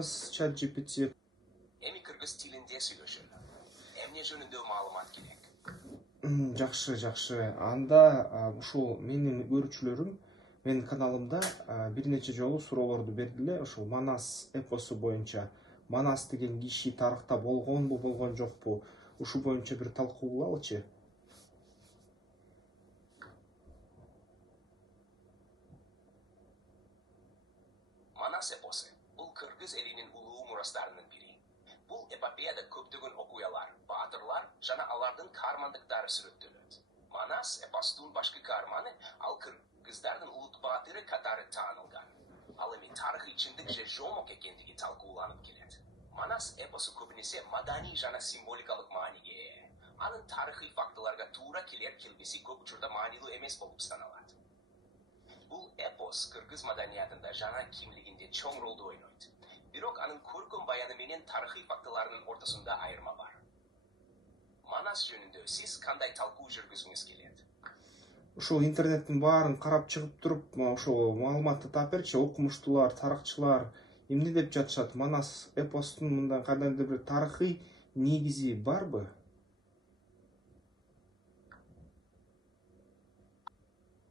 айтабыз ChatGPT. Эми кыргыз тилинде сүйлөшөлү. Эмне жөнүндө маалымат керек? Жакшы. Анда ушул менин көрүүчүлөрүм менин каналымда бир нече жолу суроолорду бердиле. Ушул Манас эпосу боюнча. Манас деген киши тарыхта болгонбу, болгон жокпу? Ушу боюнча бир талкуу кылалычы. Манас эпосу бул кыргыз элинин улуу мурастарынын бири. Бул эпопеяда көптөгөн окуялар, баатырлар жана алардын каармандыктары сүрөттөлөт. Манас эпостун башкы каарманы ал кыргыздардын улут баатыры катары таанылган. Ал эми тарыхый чындык же жомок экендиги талкууланып келет. Манас эпосу көбүнесе маданий жана символикалык мааниге ээ. Анын тарыхый фактыларга туура келер келбеси көп учурда маанилүү эмес болуп саналат. Бул эпос кыргыз маданиятында жана кимлигинде чоң ролду ойнойт. Бирок анын көркөм баяны менен тарыхый фактыларынын ортосунда айырма бар. Манас жөнүндө сиз кандай талкуу жүргүзгүңүз келет? Ушул интернеттин баарын карап чыгып туруп, ошол маалыматты таап берчи. Окумуштуулар, тарыхчылар эмне деп жатышат? Манас эпостун мындай кандайдыр бир тарыхый негизи барбы?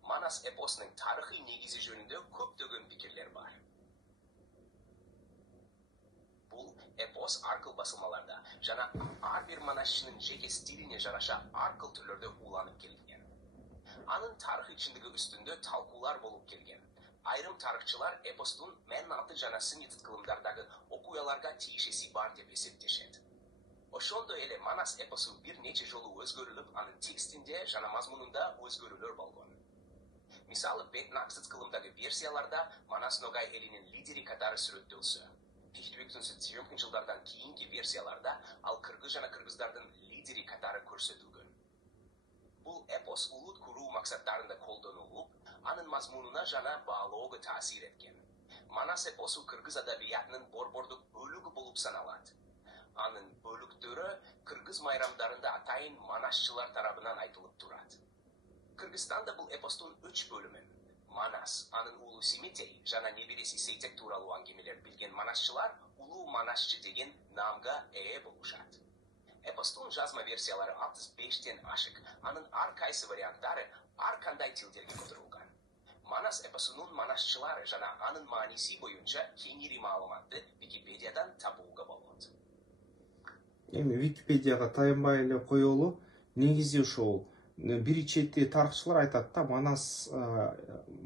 Манас эпосунун тарыхый негизи жөнүндө көптөгөн пикирлер бар. Бул эпос ар кыл басылмаларда жана ар бир манасчынын жеке стилине жараша ар кыл түрлөрдө уланып келген. Анын тарыхый чындыгы үстүндө талкуулар болуп келген. Айрым тарыхчылар эпостун мен аты жана сын кылымдардагы окуяларга тиешеси бар деп эсептешет. Ошондой эле Манас эпосу бир нече жолу өзгөрүлүп, анын текстинде жана мазмунунда өзгөрүүлөр болгон. Мисалы, Бетнаксыт кылымдагы версияларда Манас Ногай элинин лидери катары сүрөттөлсө, 1980 жылдардан кийинки версияларда ал кыргыз жана кыргыздардын лидери катары көрсөтүлгөн. Бул эпос улут куруу максаттарында колдонулуп, анын мазмунуна жана баалоого таасир эткен. Манас эпосу кыргыз адабиятынын борбордук бөлүгү болуп саналат. Анын бөлүктөрү кыргыз майрамдарында атайын манасчылар тарабынан айтылып турат. Кыргызстанда бул эпостун 3 бөлүмүн Манас, анын уулу Симитей жана небереси Сейтек тууралуу аңгемелер билген манасчылар улуу манасчы деген наамга ээ болушат. Эпостун жазма версиялары 65тен ашык, анын ар кайсы варианттары ар кандай тилдерге которулган. Манас эпосунун манасчылары жана анын мааниси боюнча кеңири маалыматты Википедиядан табууга болот. Эми Википедияга таянбай эле коелу. Негизи ошол бир чети тарыхчылар айтат да, Манас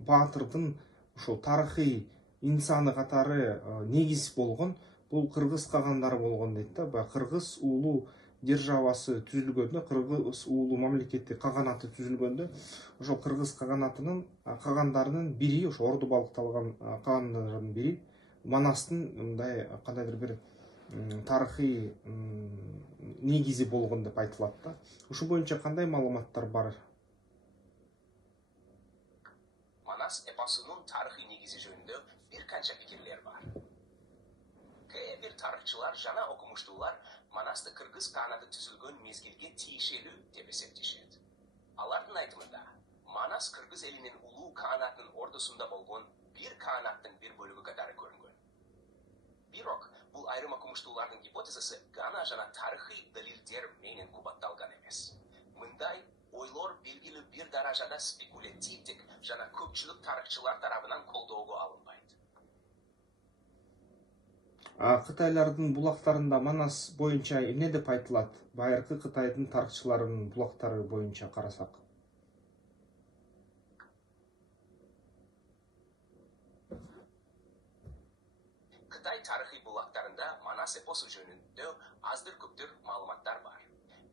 баатырдын ошол тарыхый инсаны катары негиз болгон, бул кыргыз кагандары болгон дейт да. Баягы кыргыз уулу державасы түзүлгөндө, кыргыз уулу мамлекети каганаты түзүлгөндө, ошол кыргыз кагандарынын бири, ошо орду балыкталган кагандардын бири Манастын мындай кандайдыр бир тарыхый негизи болгон деп айтылат да. Ушу боюнча кандай маалыматтар бар? Манас эпосунун тарыхый негизи жөнүндө бир канча пикирлер бар. Кээ бир тарыхчылар жана окумуштуулар Манасты кыргыз каанаты түзүлгөн мезгилге тиешелүү деп эсептешет. Алардын айтымында, Манас кыргыз элинин улуу каанатынын ордусунда болгон бир каанаттын бир бөлүгү катары көрүнгөн. Бирок бул айрым окумуштуулардын гипотезасы гана жана тарыхый далилдер менен кубатталган эмес. Мындай ойлор белгилүү бир даражада спекулятивдик жана көпчүлүк тарыхчылар тарабынан колдоого алынбайт. Кытайлардын булактарында Манас боюнча эмне деп айтылат? Байыркы Кытайдын тарыхчыларынын булактары боюнча карасак. Кытай тарыхый булактарында Манас эпосу жөнүндө аздыр көптүр маалыматтар бар.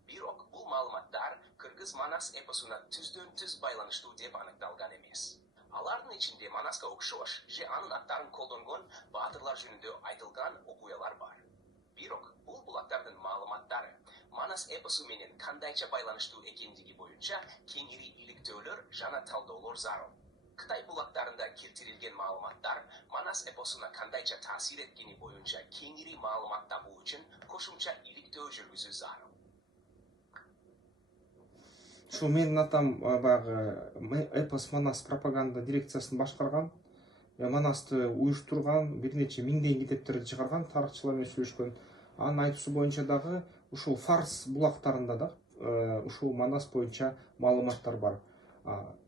Бирок бул маалыматтар кыргыз Манас эпосуна түздөн түз байланыштуу деп аныкталган эмес. Алардын ичинде Манаска окшош же анын аттарын колдонгон баатырлар жөнүндө айтылган окуялар бар. Бирок бул булактардын маалыматтары Манас эпосу менен кандайча байланыштуу экендиги боюнча кеңири иликтөөлөр жана талдоолор зарыл. Кытай булактарында келтирилген маалыматтар Манас эпосуна кандайча таасир эткени боюнча кеңири маалымат табуу үчүн кошумча иликтөө жүргүзүү зарыл. Ушул менин атам баягы эпос Манас пропаганда дирекциясын башкарган. манасты уюштурган, бир нече миңдеген китептерди чыгарган тарыхчылар менен сүйлөшкөн. Анын айтуусу боюнча дагы ушул Фарс булактарында да ушул Манас боюнча маалыматтар бар.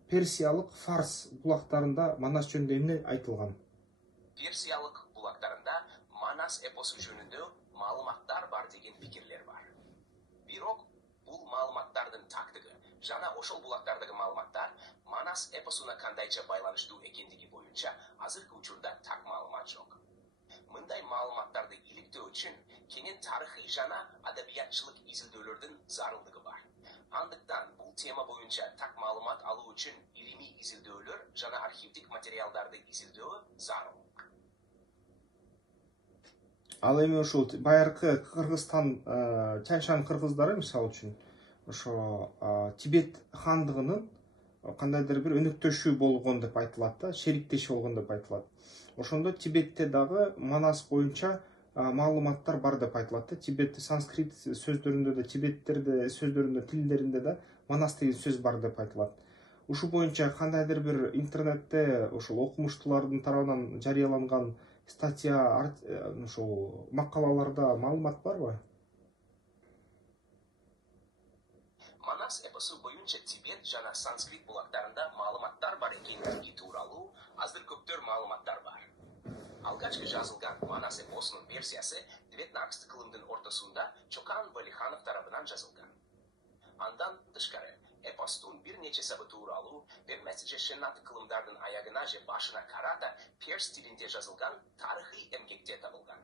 Персиялык Фарс булактарында Манас жөнүндө эмне айтылган? Персиялык булактарында Манас эпосу жөнүндө маалыматтар бар деген пикирлер бар. Бирок бул маалыматтардын тактыгы жана ошол булактардагы маалыматтар Манас эпосуна кандайча байланыштуу экендиги боюнча азыркы учурда так маалымат жок. Мындай маалыматтарды иликтөө үчүн кенен тарыхый жана адабиятчылык изилдөөлөрдүн зарылдыгы бар. Андыктан бул тема боюнча так маалымат алуу үчүн илимий изилдөөлөр жана архивдик материалдарды изилдөө зарыл. Ал эми ушул байыркы Кыргызстан, Чаншан кыргыздары мисалы үчүн ошо Тибет хандыгынын кандайдыр бир өнөктөшү болгон деп айтылат да, шериктеши болгон деп айтылат. Ошондо Тибетте дагы Манас боюнча маалыматтар бар деп айтылат да. Тибет санскрит сөздөрүндө да, тибеттерде сөздөрүндө, тилдеринде да Манас деген сөз бар деп айтылат. Ушул боюнча кандайдыр бир интернетте ошол окумуштуулардын тарабынан жарыяланган статья, ошол макалаларда маалымат барбы? Манас эпосу боюнча Тибет жана санскрит булактарында маалыматтар бар экендиги тууралуу аздыр көптөр маалыматтар бар. Алгачкы жазылган Манас эпосунун версиясы 19 кылымдын ортосунда Чокан Валиханов тарабынан жазылган. Андан тышкары эпостун бир нече сабы тууралуу 15-16 кылымдардын аягына же башына карата перс тилинде жазылган тарыхый эмгекте табылган.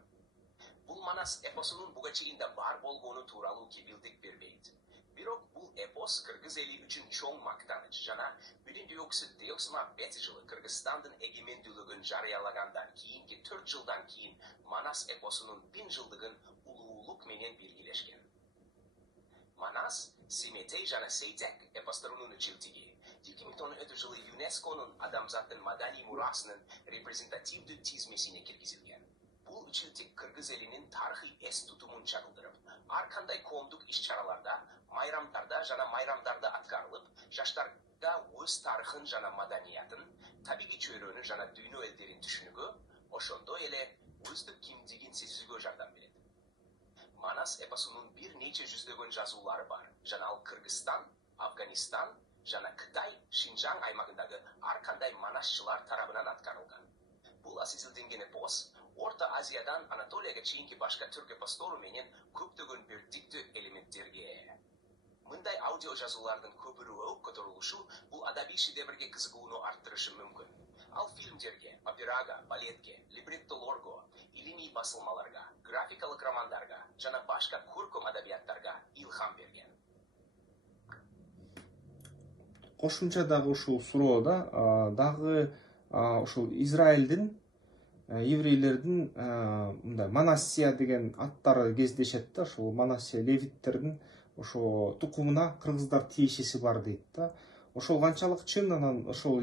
Бул Манас эпосунун буга чейин бар болгону тууралуу кепилдик бербейт. Бирок бул эпос кыргыз эли үчүн чоң мактаныч жана 1995 жылы Кыргызстандын эгемендүүлүгүн жарыялагандан кийинки 4 жылдан кийин Манас эпосунун 1000 жылдыгын улуулук менен белгилешкен. Манас, Симетей жана Сейтек эпосторунун ичилтиги 2014 жылы ЮНЕСКОнун адамзаттын маданий мурасынын репрезентативдүү тизмесине киргизилген. Бул ичилтик кыргыз элинин тарыхый эс тутумун чагылдырып, ар кандай коомдук иш-чараларда, майрамдарда жана майрамдарда аткарылып, жаштарга өз тарыхын жана маданиятын, табигый чөйрөнү жана дүйнө элдерин түшүнүүгө, ошондой эле өздүк кимдигин сезүүгө жардам берет. Манас эпосунун бир нече жүздөгөн жазуулары бар, жана ал Кыргызстан, Афганистан жана Кытай, Шинжаң аймагындагы ар кандай манасчылар тарабынан аткарылган. Бул асизилденген эпос Орта Азиядан Анатолияга чейинки башка түрк эпостору менен көптөгөн бирдиктүү элементтерге ээ. Мындай аудио жазуулардын көпүрөө көтөрүлүшү бул адабий шедеврге кызыгууну арттырышы мүмкүн. Ал фильмдерге, операга, балетке, либреттолорго, илимий басылмаларга, графикалык романдарга жана башка көркөм адабияттарга илхам берген. Кошумча дагы ушул суроода дагы ушул Израилдин еврейлердин мындай Манассия деген аттары кездешет да, ошол Манассия левиттердин ошо тукумуна кыргыздар тиешеси бар дейт да. Ошол канчалык чын, анан ошол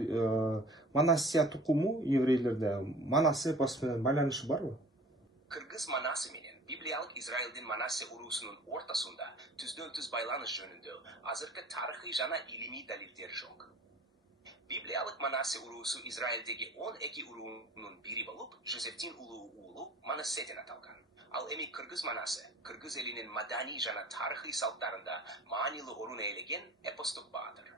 Манассия тукуму еврейлерде Манас эпосу менен байланышы барбы? Кыргыз Манасы менен библиялык Израилдин Манасия уруусунун ортосунда түздөн-түз байланыш жөнүндө азыркы тарыхый жана илимий далилдер жок. Библиялык Манасия уруусу Израилдеги 12 уруунун бири болуп, Жозефтин улуу уулу Манасе деп аталган. Ал эми Кыргыз Манасы кыргыз элинин маданий жана тарыхый салттарында маанилүү орун ээлеген эпостук баатыр.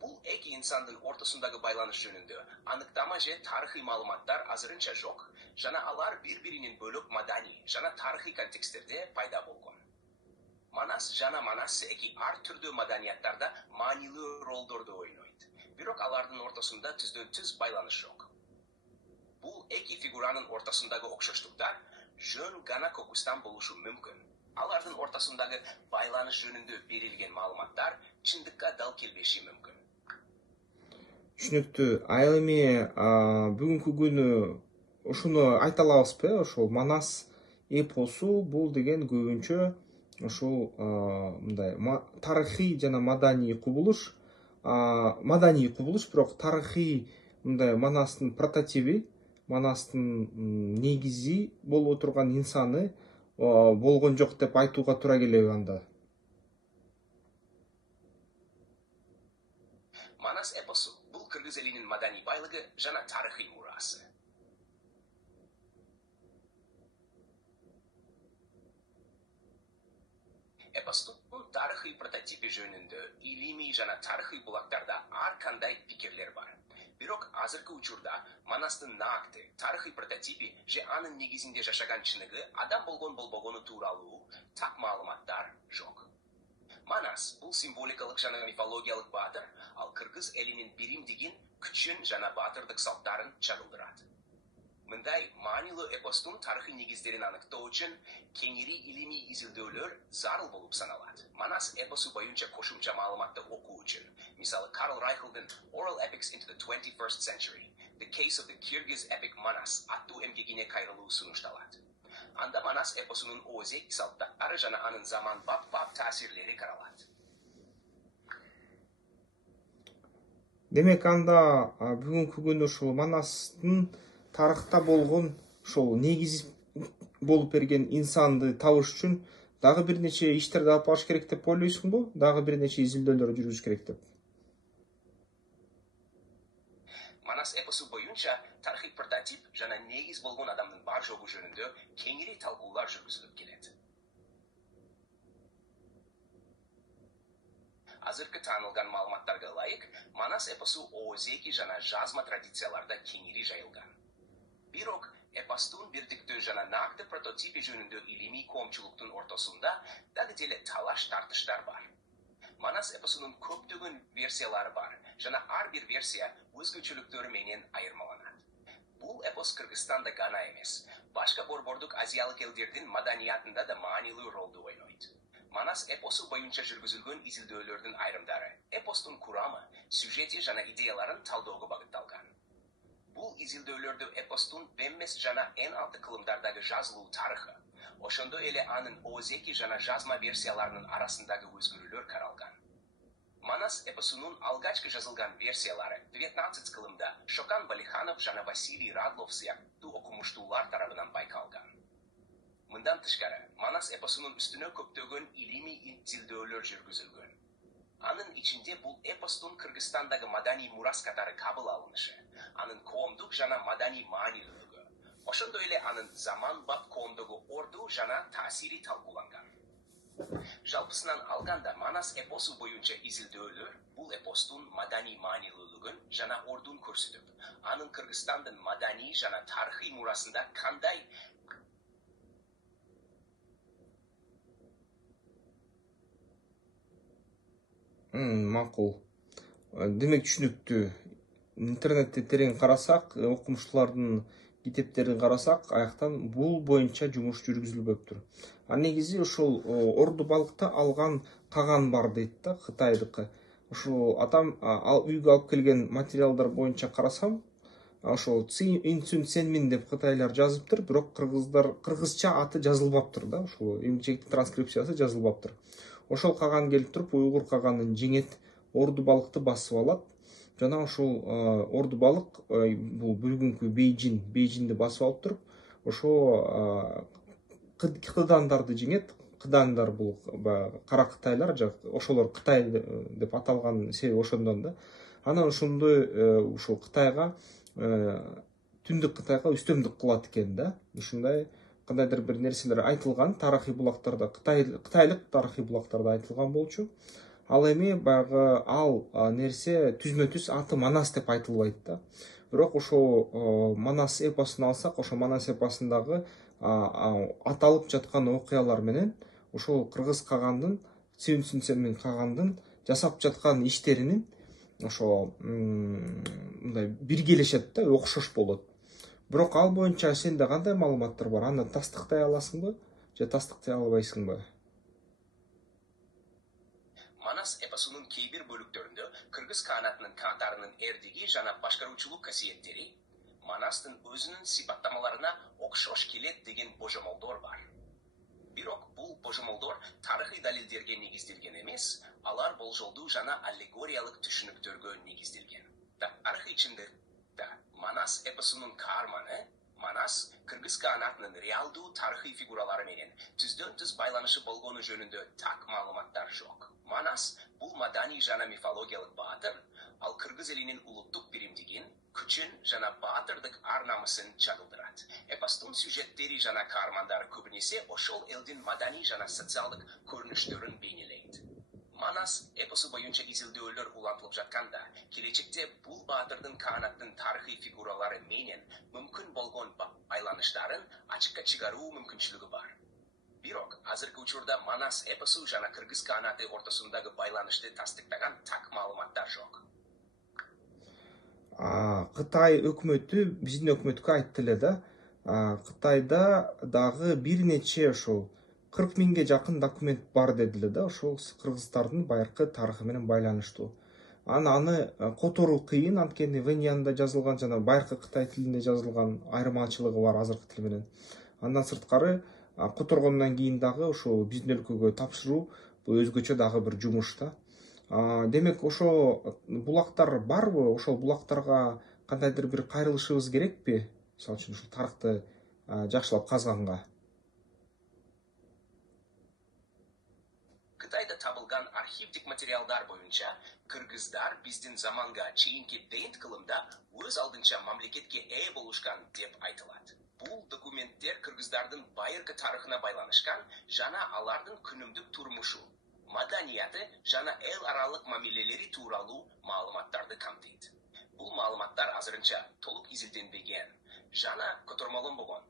Бул эки инсандын ортосундагы байланыш жөнүндө аныктама же тарыхый маалыматтар азырынча жок, жана алар бири-биринин бөлөк маданий жана тарыхый контексттерде пайда болгон. Манас жана Манасе эки ар түрдүү маданияттарда маанилүү ролдорду ойнойт. Бирок алардын ортосунда түздөн-түз байланыш жок. Бул эки фигуранын ортосундагы окшоштуктар жөн гана кокустан болушу мүмкүн. Алардын ортосундагы байланыш жөнүндө берилген маалыматтар чындыкка дал келбеши мүмкүн. Түшүнүктүү. Ал эми бүгүнкү күнү ушуну айта алабызбы? Ошол Манас эпосу бул деген көбүнчө ошол мындай тарыхый жана маданий кубулуш, бирок тарыхый мындай Манастын прототиби, Манастын негизи болуп отурган инсаны болгон жок деп айтууга туура келеби анда? Манас эпосу бул Кыргыз элинин маданий байлыгы жана тарыхый мурасы. Эпостун тарыхый прототипи жөнүндө илимий жана тарыхый булактарда ар кандай пикирлер бар. Бирок азыркы учурда Манастын наакты тарыхый прототипи же анын негизинде жашаган чыныгы адам болгон болбогону тууралуу так маалыматтар жок. Манас бул символикалык жана мифологиялык баатыр, ал кыргыз элинин биримдигин, күчүн жана баатырдык салттарын чагылдырат. Мындай маанилүү эпостун тарыхый негиздерин аныктоо үчүн кеңири илимий изилдөөлөр зарыл болуп саналат. Манас эпосу боюнча кошумча маалыматты окуу үчүн, мисалы Карл Райхелдин Oral Epics into the 21st Century, The Case of the Kyrgyz Epic Manas аттуу эмгегине кайрылуу сунушталат. Анда Манас эпосунун оозек салттары жана анын заман бап таасирлери каралат. Демек анда бүгүнкү күнү ушул Манастын тарыхта болгон ошол негиз болуп берген инсанды табыш үчүн дагы бир нече иштерди алып барыш керек деп ойлойсуңбу? Дагы бир нече изилдөөлөр жүргүзүш керек деп. Манас эпосу боюнча тарыхый прототип жана негиз болгон адамдын бар жогу жөнүндө кеңири талкуулар жүргүзүлүп келет. Азыркы таанылган маалыматтарга ылайык, Манас эпосу оозеки жана жазма традицияларда кеңири жайылган. Бирок эпостун бирдиктүү жана наакты прототипи жөнүндө илимий коомчулуктун ортосунда дагы деле талаш тартыштар бар. Манас эпосунун көптөгөн версиялары бар жана ар бир версия өзгөчөлүктөрү менен айырмаланат. Бул эпос Кыргызстанда гана эмес, башка борбордук азиялык элдердин маданиятында да маанилүү ролду ойнойт. Манас эпосу боюнча жүргүзүлгөн изилдөөлөрдүн айрымдары эпостун курамы, сюжети жана идеяларын талоого багытталган. Бул изилдөөлөрдө эпостун беммес жана эн алты кылымдардагы жазылуу тарыхы, ошондой эле анын оозеки жана жазма версияларынын арасындагы өзгөрүүлөр каралган. Манас эпосунун алгачкы жазылган версиялары 19 кылымда Шокан Балиханов жана Василий Радлов сыяктуу окумуштуулар тарабынан байкалган. Мындан тышкары, Манас эпосунун үстүнө көптөгөн илимий изилдөөлөр жүргүзүлгөн. Анын ичинде бул эпостун Кыргызстандагы маданий мурас катары кабыл алынышы, анын коомдук жана маданий маанилүүлүгү, ошондой эле анын заман бап коомдогу орду жана таасири талкууланган. Жалпысынан алганда Манас эпосу боюнча изилдөөлөр бул эпостун маданий маанилүүлүгүн жана ордун көрсөтүп, анын Кыргызстандын маданий жана тарыхый мурасында кандай макул. Демек түшүнүктүү. Интернетте терең карасак, окумуштуулардын китептерин карасак, аяктан бул боюнча жумуш жүргүзүлбөптүр. Негизи ошол орду балыкта алган каган бар дейт да, Кытайдыкы. Ошол атам үйгө алып келген материалдар боюнча карасам, ошол Ци Инцүн Сенмин деп кытайлар жазыптыр, бирок кыргызча аты жазылбаптыр да, ошол эмгичектин транскрипциясы жазылбаптыр. Ошол каган келип туруп уйгур каганын жеңет, орду балыкты басып алат. Жана ошол орду балык бул бүгүнкү Бейжинди басып алып туруп, ошо кыдандарды жеңет. Кыдандар бул кара кытайлар, ошолор Кытай деп аталган себеби ошондон да. Анан ошондой ушул Кытайга, түндүк Кытайга үстөмдүк кылат экен да. Ушундай кандайдыр бир нерселер айтылган тарыхый булактарда, кытайлык тарыхый булактарда айтылган болчу. Ал эми баягы ал нерсе түзмө-түз аты Манас деп айтылбайт да. Бирок ошо Манас эпосун алсак, ошо Манас эпосундагы аталып жаткан окуялар менен ошол кыргыз кагандын, Сенмин кагандын жасап жаткан иштеринин ошо мындай биргелешет да, окшош болот. Бирок ал боюнча сенде кандай маалыматтар бар? Аны тастыктай аласыңбы же тастыктай албайсыңбы? Манас эпосунун кээ бир бөлүктөрүндө кыргыз каанатынын катарынын эрдиги жана башкаруучулук касиеттери Манастын өзүнүн сипаттамаларына окшош келет деген божомолдор бар. Бирок бул божомолдор тарыхый далилдерге негизделген эмес, алар болжолдуу жана аллегориялык түшүнүктөргө негизделген. Тарыхый чындыкта Манас эпосунун каарманы Манас кыргыз каанатынын реалдуу тарыхый фигуралары менен түздөн-түз байланышы болгону жөнүндө так маалыматтар жок. Манас бул маданий жана мифологиялык баатыр, Ал Кыргыз элинин улуттук биримдигин, күчүн жана баатырдык ар намысын чагылдырат. Эпостун сюжеттери жана каармандары көбүнесе ошол элдин маданий жана социалдык көрүнүштөрүн бейнелейт. Манас эпосу боюнча изилдөөлөр улантылып жатканда, келечекте бул баатырдын каанаттын тарыхый фигуралары менен мүмкүн болгон байланыштарын ачыкка чыгаруу мүмкүнчүлүгү бар. Бирок азыркы учурда Манас эпосу жана кыргыз каанаты ортосундагы байланышты тастыктаган так маалыматтар жок. Кытай өкмөтү биздин өкмөткө айтты эле да, Кытайда дагы бир нече ошол 40 миңге жакын документ бар дедиле да, ошол кыргыздардын байыркы тарыхы менен байланыштуу. Аны которуу кыйын, анткени Вэньянда жазылган жана байыркы Кытай тилинде жазылган айырмачылыгы бар азыркы тил менен. Андан сырткары которгондон кийин дагы ошол биздин өлкөгө тапшыруу бул өзгөчө дагы бир жумуш да. Демек ошо булактар барбы? Ошол булактарга кандайдыр бир кайрылышыбыз керекпи? Мисалы үчүн ушул тарыхты жакшылап казганга. Кытайда табылган архивдик материалдар боюнча кыргыздар биздин заманга чейинки бейт кылымда өз алдынча мамлекетке ээ болушкан деп айтылат. Бул документтер кыргыздардын байыркы тарыхына байланышкан жана алардын күнүмдүк турмушу, маданияты жана эл аралык мамилелери тууралуу маалыматтарды камтыйт. Бул маалыматтар азырынча толук изилденбеген жана котормолонбогон.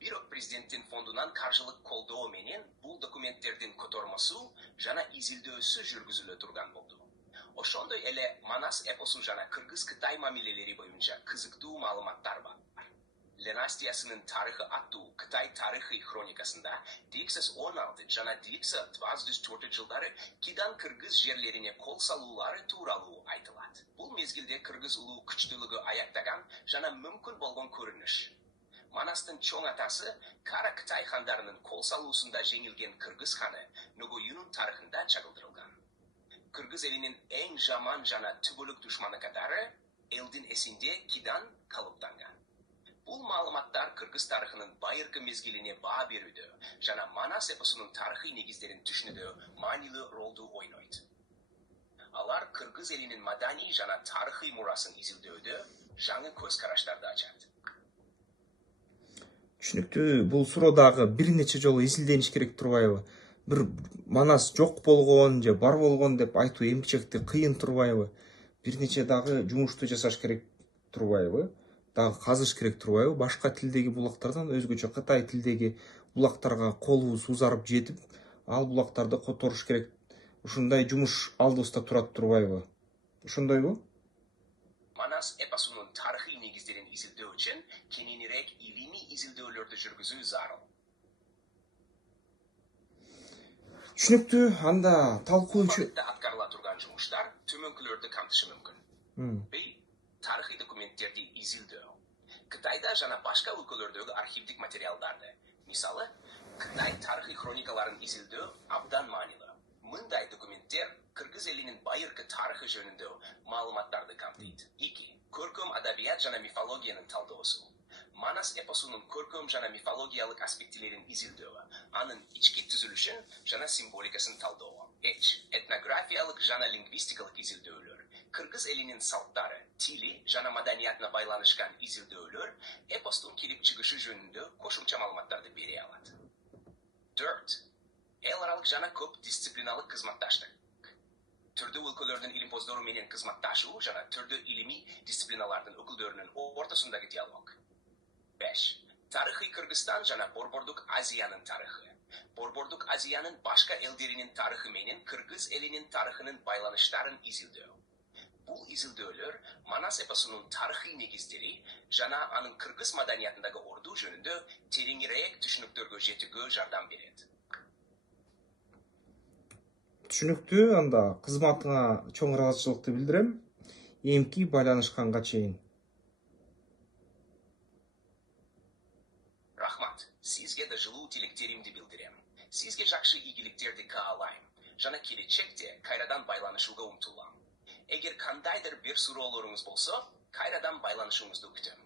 Бирок президенттин фондунан каржылык колдоо менен бул документтердин котормосу жана изилдөөсү жүргүзүлө турган болду. Ошондой эле Манас эпосу жана кыргыз-Кытай мамилелери боюнча кызыктуу маалыматтар бар. Ленастиясынын тарыхы аттуу Кытай тарыхый хроникасында 1916 жана 1924 жылдары Кидан кыргыз жерлерине кол салуулары тууралуу айтылат. Бул мезгилде кыргыз улуу күчтүүлүгү аяктаган жана мүмкүн болгон көрүнүш. Манастын чоң атасы Кара Кытай хандарынын кол салуусунда жеңилген кыргыз ханы Ногоюнун тарыхында чагылдырылган. Кыргыз элинин эң жаман жана түбөлүк душманы катары элдин эсинде Кидан калыптанган. Бул маалыматтар кыргыз тарыхынын байыркы мезгилине баа берүүдө жана Манас эпосунун тарыхый негиздерин түшүнүүдө маанилүү ролду ойнойт. Алар кыргыз элинин маданий жана тарыхый мурасын изилдөөдө жаңы көз караштарды ачат. Түшүнүктүү, бул суроодагы бир нече жолу изилдениш керек турбайбы? Бир Манас жок болгон же бар болгон деп айтуу эмгичекти кыйын турбайбы? Бир нече дагы жумушту жасаш керек турбайбы? Дагы казыш керек турбайбы? Башка тилдеги булактардан өзгөчө Кытай тилдеги булактарга колубуз узарып жетип, ал булактарды которуш керек. Ушундай жумуш алдыбызда турат турбайбы? Ошондойбу? Манас эпосунун тарыхый негиздерин изилдөө үчүн кененирээк илимий изилдөөлөрдү жүргүзүү зарыл. Түшүнүктүү, анда талкуу үчүн аткарыла турган жумуштар төмөнкүлөрдү камтышы мүмкүн. Тарыхый документтерди изилдөө. Кытайда жана башка өлкөлөрдөгү архивдик материалдарды, мисалы, Кытай тарыхый хроникаларын изилдөө абдан маанилүү. Мындай документтер кыргыз элинин байыркы тарыхы жөнүндө маалыматтарды камтыйт. 2. Көркөм адабият жана мифологиянын талдоосу. Манас эпосунун көркөм жана мифологиялык аспектилерин изилдөө, анын ички түзүлүшүн жана символикасын талдоо. 3. Этнографиялык жана лингвистикалык изилдөөлөр. Кыргыз элинин салттары, тили жана маданиятына байланышкан изилдөөлөр эпостун келип чыгышы жөнүндө кошумча маалыматтарды бере алат. 4. Эл аралык жана көп дисциплиналык кызматташтык. Түрдүү өлкөлөрдүн илимпоздору менен кызматташуу жана түрдүү илимий дисциплиналардын өкүлдөрүнүн ортосундагы диалог. 5. Тарыхый Кыргызстан жана Борбордук Азиянын тарыхы. Борбордук Азиянын башка элдеринин тарыхы менен кыргыз элинин тарыхынын байланыштарын изилдөө. Бул изилдөөлөр Манас эпосунун тарыхый негиздери жана анын кыргыз маданиятындагы орду жөнүндө тереңирээк түшүнүктөргө жетүүгө жардам берет. Түшүнүктүү, анда кызматыңа чоң ыраазычылыкты билдирем. Эмки байланышканга чейин. Рахмат. Сизге да жылуу тилектеримди билдирем. Сизге жакшы ийгиликтерди каалайм жана келечекте кайрадан байланышууга умтулам. Эгер кандайдыр бир суроолоруңуз болсо, кайрадан байланышууңузду күтөм.